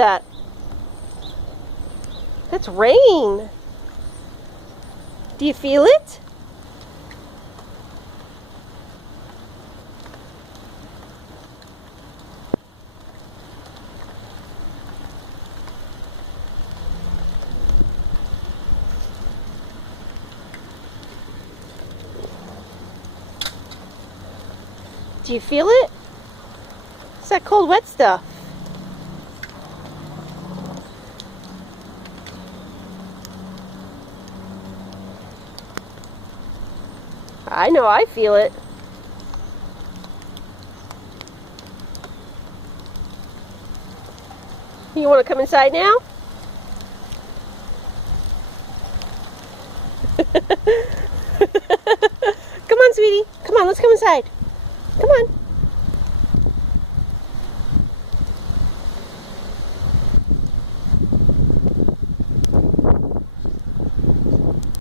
that? That's rain. Do you feel it? Do you feel it? It's that cold, wet stuff. I know I feel it. You want to come inside now? Come on, sweetie. Come on, let's come inside. Come on.